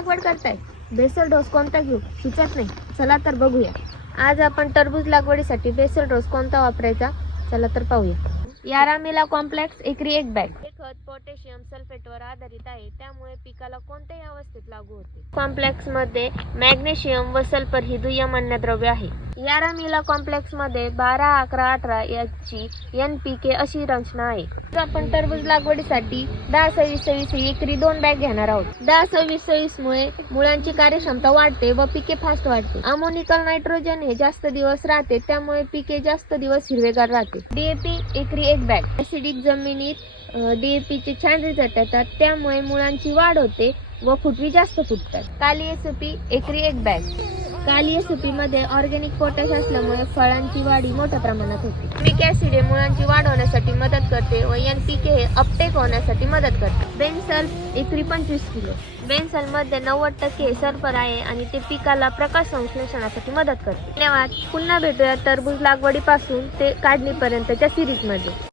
लागवड करताय, basal dose कोणता घेऊ सुचत नाही. चला तर बघूया. आज आपण टरबूज लागवडीसाठी बेसल डोस कोणता वापरायचा चला तर पाहूया. यारामीला कॉम्प्लेक्स एकरी 1 बॅग. हे खत पोटॅशियम सल्फेटवर आधारित आहे, त्यामुळे पिकाला कोणत्याही अवस्थेत लागू होते. कॉम्प्लेक्स मध्ये मॅग्नेशियम व सल्फर ही दुय्यम अन्नद्रव्य आहे. यारामीला कॉम्प्लेक्स मध्ये 12, 11, 18 याची NPK अशी रचना आहे. आपण टरबूज लागवडीसाठी 10-26-26 ही एकरी 2 बॅग घेणार आहोत. 10-26-26 मुळे मुळांची कार्यक्षमता वाढते व पिके फास्ट वाढते. अमोनिकल नायट्रोजन हे जास्त दिवस राहते, त्यामुळे पिके जास्त दिवस हिरवेगार राहते. DAP एकरी 1 बॅग. ऍसिडिक जमिनीत DAP चे छान रिझल्ट येतात, त्यामुळे मुळांची वाढ होते व फुटवी जास्त फुटतात. काली SP एकरी 1 बॅग. काली SP मध्ये ऑर्गॅनिक पोटॅश असल्यामुळे फळांची वाढी मोठ्या प्रमाणात होते. हुमिक ऍसिड हे मुळांची वाढ होण्यासाठी मदत करते व NPK हे अपटेक होण्यासाठी मदत करते. बेनसल्फ एकरी 25 किलो. बेनसल्फ मध्ये 90% सल्फर आहे आणि ते पिकाला प्रकाश संश्लेषणासाठी मदत करते. धन्यवाद. पुन्हा भेटूया टरबूज लागवडीपासून ते काढणीपर्यंतच्या सिरीज मध्ये.